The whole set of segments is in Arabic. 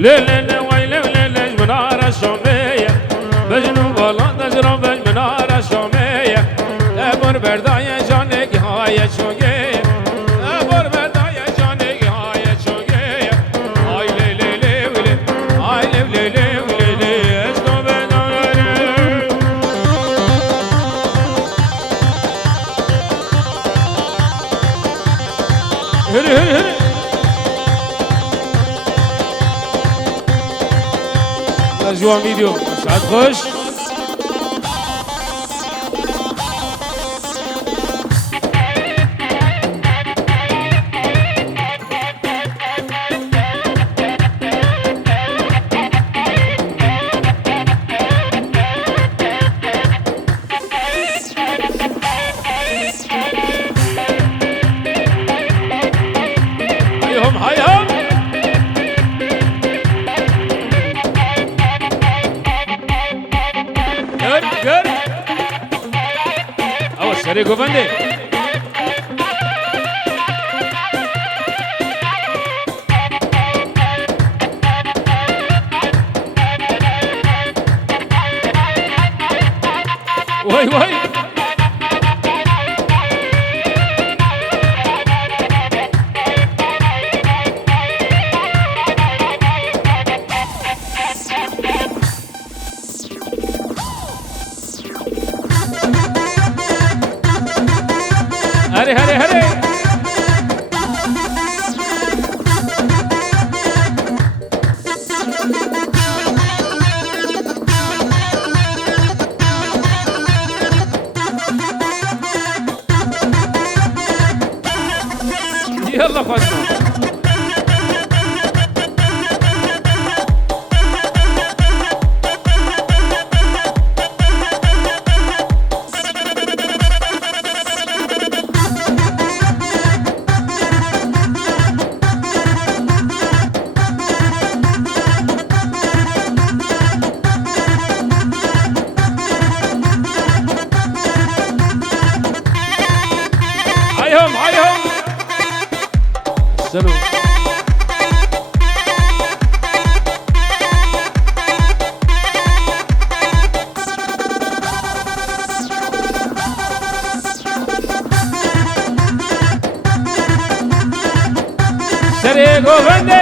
ليل ويل وليل منارة الشامية بجنوب الله تجرب المنارة الشامية أبر برداية جانك هاي شوقية أبر برداية جانك هاي شوقية هاي ليلي ليلي هاي ليلي ليلي اشتو بداري هري هري هري جوا فيديو سعد خوش هيهم هيهم Good. Oh, sorry, go bande. Wait, wait. هري هري هري يلا فاطمة هيهم هيهم سلام سري غوفندي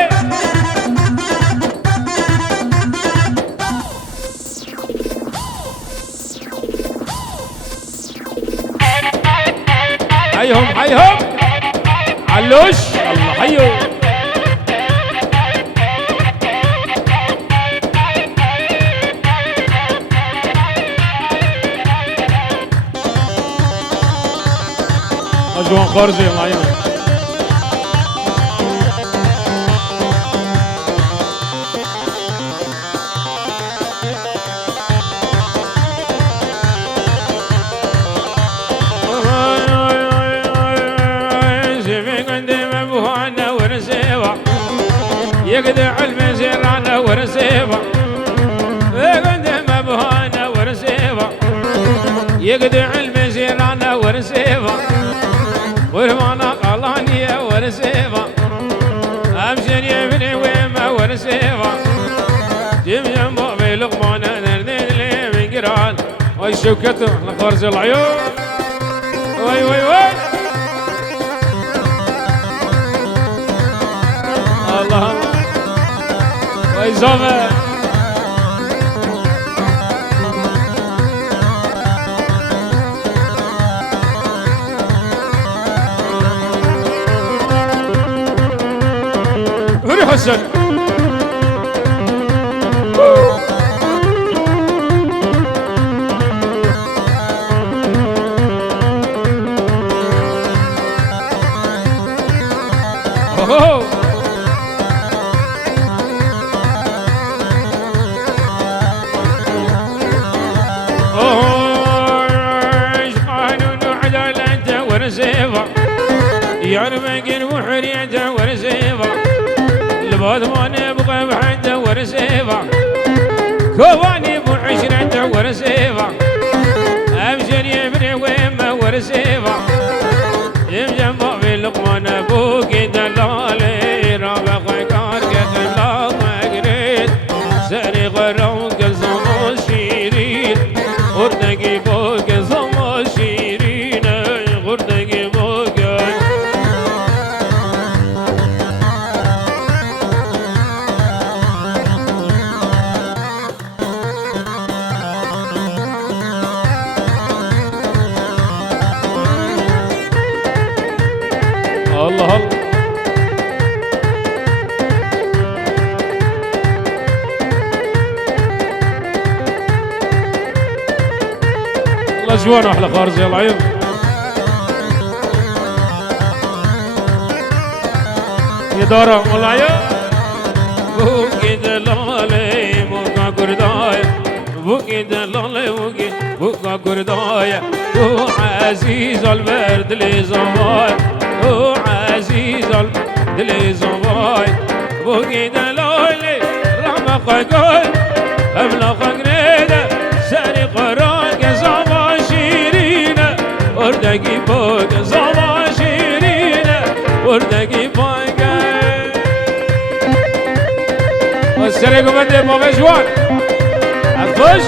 هيهم هيهم علوش الله حيو أجوان خارجي معين يقدع المزيرانة ورسيبة يقدع مبهانة ورسيبة يقدع المزيرانة ورسيبة ورمانا قلانية ورسيبة أمشن يبني ويما ورسيبة جيم جنبه بلقمانة نردين لي من قران وي شوكته لخرج العيون وي وي وي الله وي زومه هري حسن يرمقن وحريته ورسيفه لبعض ما نبغى بحده ورسيفه كواني بعشرته ورسيفه ابشر يبني ويمه ورسيفه يمجمع باللقمان ابوك دلالي رابع خيكار كتب لا مقري جوان احلى خارزي العيب يا دارا والعيب بوكي دلالي بوكا كرداي بوكي دلالي بوكا كرداي تو عزيز البرد لي زواي تو عزيز البرد لي زواي بوكي دلالي رمق قول أبلغ قريدة ساري قراك زوا شيرينة وردقي بوك زوا شيرينة وردقي بوك والسلام عليكم بابا جوان هتخش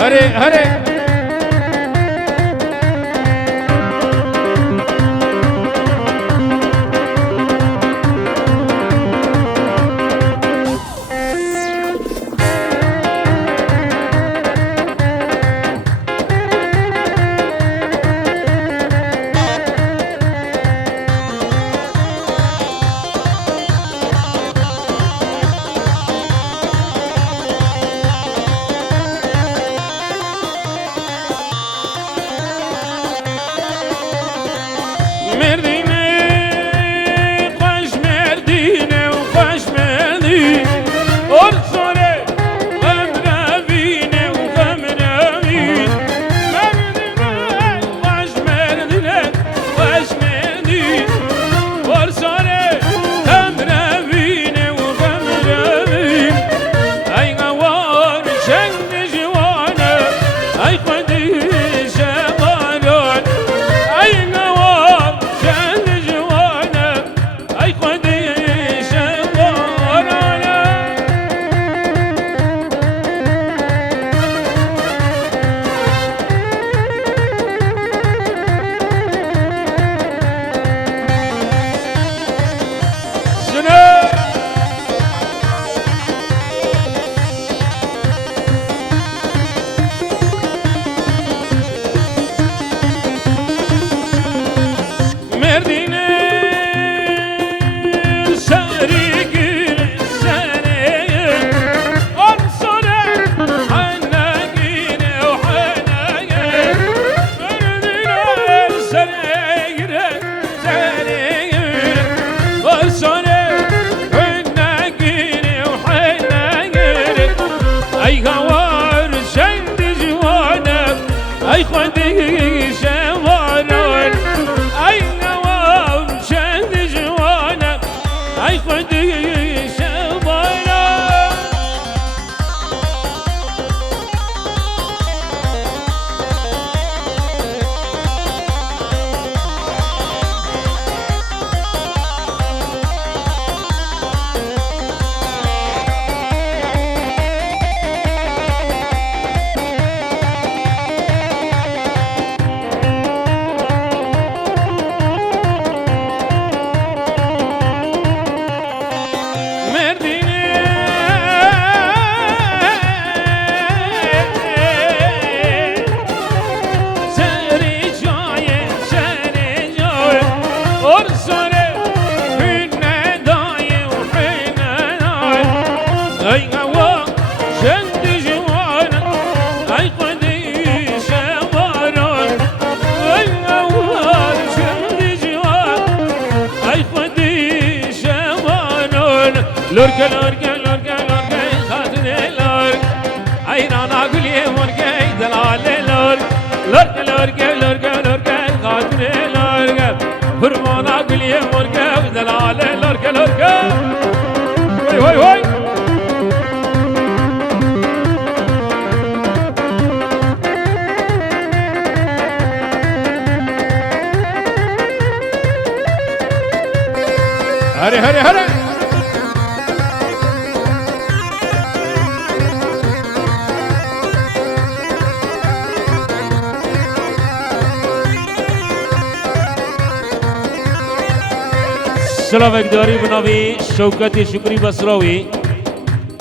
هري هري لورك لورك لورك لورك خاتن لورك عينانا قولي مرك دلال لورك لورك لورك لورك لورك خاتن لورك فرمانا قولي مرك دلال لورك لورك وي وي وي هري هري هري سلام اکداری بناوی شوکتی شکری بسراوی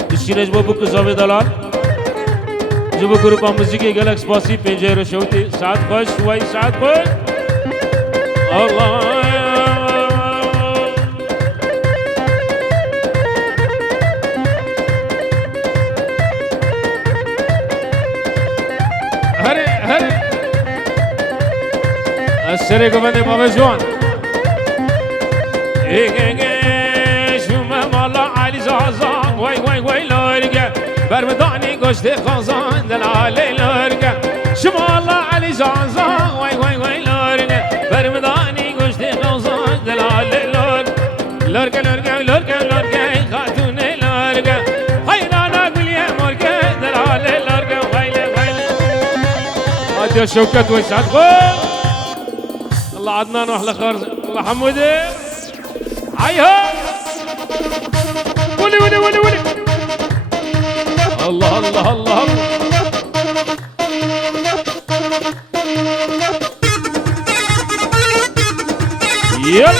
دشینش با بک زاوی دلال جب گروپ موسیقی گلکس پاسی پنجه رو شوتی ساعت خوش وای ساعت خوش الله هري هري الشريك بني بابا جوان شو ما مالا علي زازان وي وي وي لورقة برمضاني قشت خزان دلالي لورقة شو مالا علي زازان وي وي وي لورقة برمضاني قشت خزان دلالي لورقة لورقة لورقة لورقة لورقة خاتوني لورقة خيرانا قولي مورقة دلالي لورقة ويلي ويلي هادي شوكت ويسعد خو الله عدنان واحلى خرز الله حمودي هيا ولي ولي ولي ولي الله الله الله يلا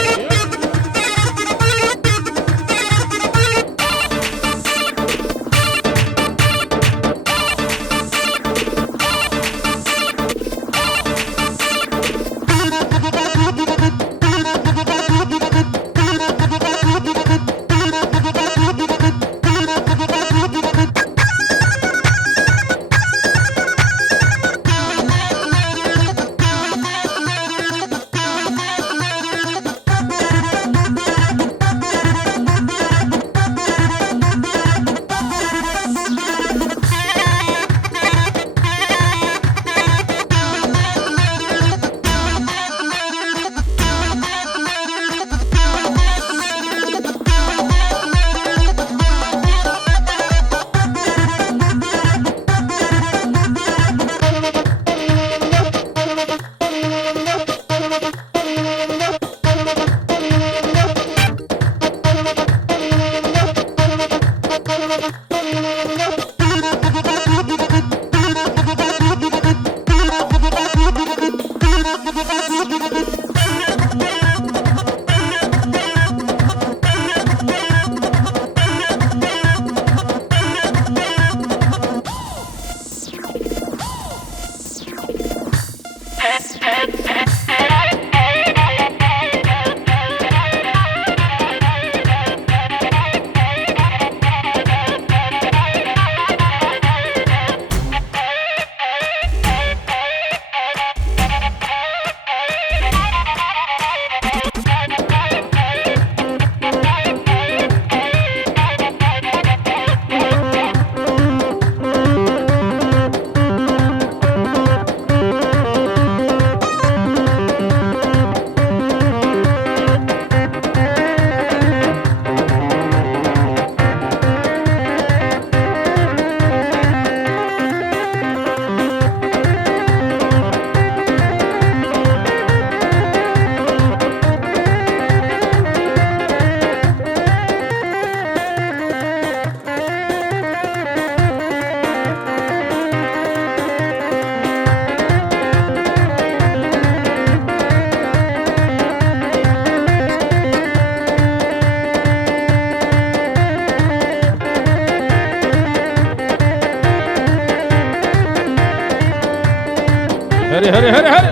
هري هري هري هري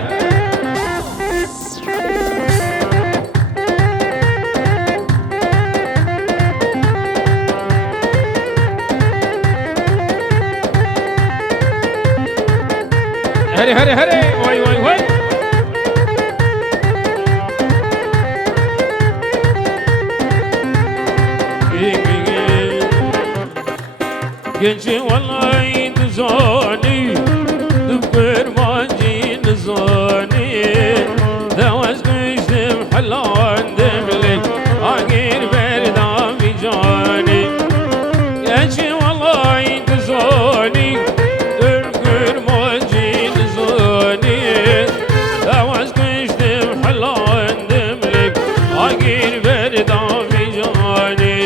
هري هري هري وي وي وي جنجي والله تزوني دبر مانجي نزوني دواز قشتم حلان دملي عقير بردام بجاني جنجي والله تزوني دبر مانجي نزوني دواز قشتم حلان دملي عقير بردام بجاني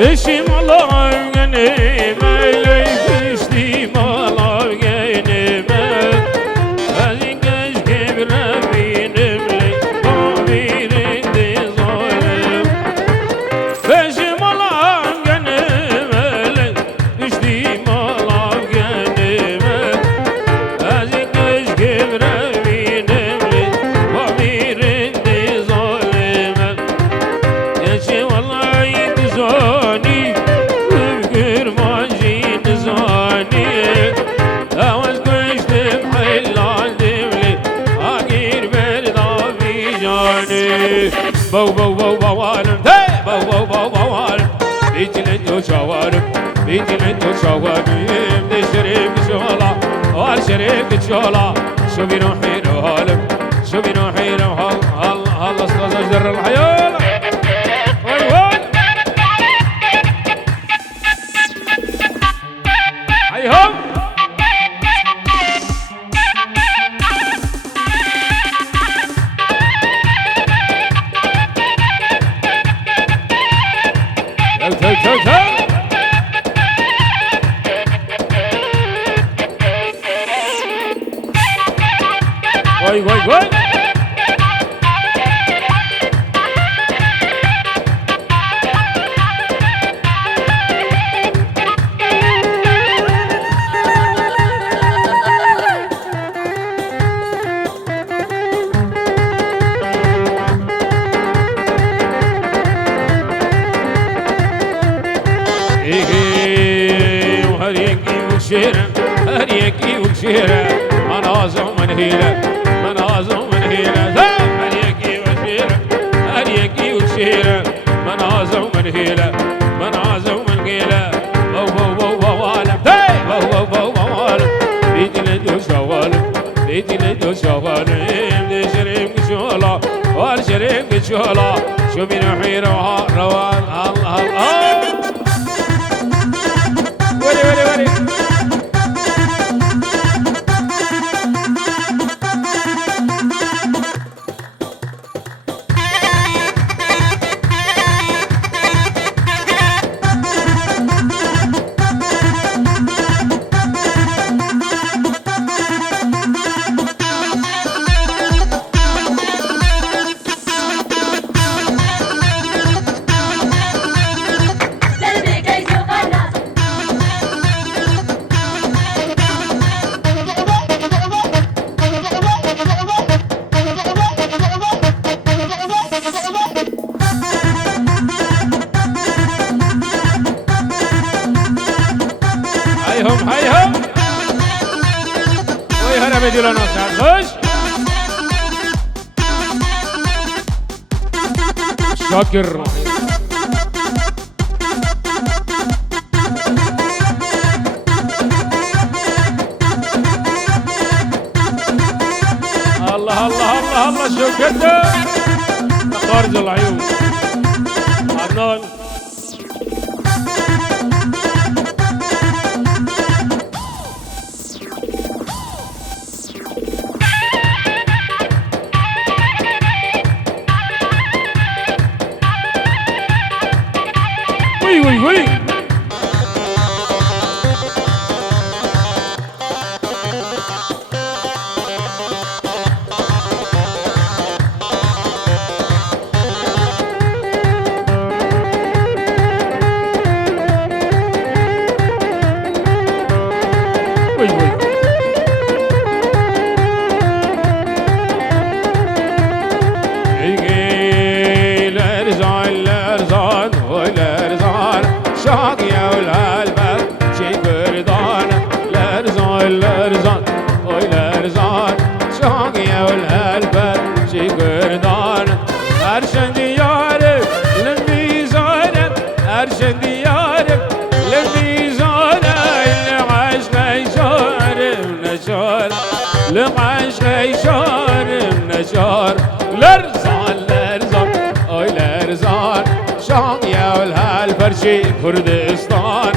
Eşim Allah'ım gönlüme düştüm Allah'ım gönlüme Azin keşke bir Rabbinimle o birinde zalim Eşim Allah'ım gönlüme düştüm Allah'ım gönlüme Azin keşke bir Rabbinimle o birinde zalim Eşim Allah'ım zoni Gürmancin zoni Avaz koştum hellandim li Agir berdavi cani Bav bav bav bavarım Hey bav bav bav bavarım Vicilin yo çavarım Vicilin yo çavarım De şerif kişola Var şerif kişola Şu bir ruhi halim Şu bir ruhi hal Allah استاذ جر الحياة وي وي هيهم تو وي وي وي هريكي وكشيرة منازم من هيلة منازم من هيلة هريكي وكشيرة هريكي وكشيرة منازم من هيلة منازم من هيلة بو بو بو بو عالم بو بو بو بو عالم بيجي لدو شوالم بيجي لدو شوالم دي شريم كشولا والشريم كشولا شو بينا حيرة روان الله الله وري وري وري هيهم هيهم ويهرب يديروا نص خش شاكر الله الله الله الله شو كده خارج العيون عدنان وي وي وي وي وي الارزان والارزان شاقية والهلبة شي كردان الارزان والارزان شاقية والهلبة شي كردان ارشن ديارك للميزان ارشن ديارك للميزان اللي عشق شارم نشار لعشق شارم نشار الارزان الارزان شاقية والهالفرشي كردستان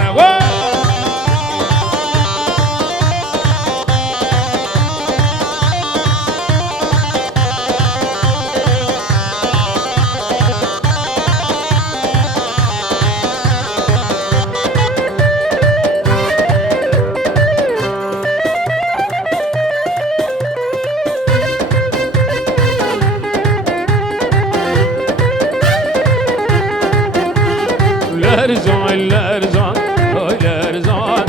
لرزان لرزان لرزان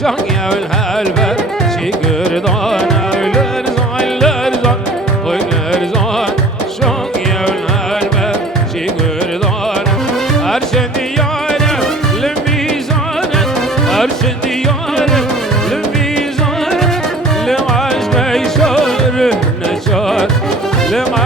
شان يا الهلبة شي قردان لرزان لرزان لرزان شان يا الهلبة شي قردان أرشد ديارة لميزان أرشد ديارة لميزان لعاش بيشار نشار لما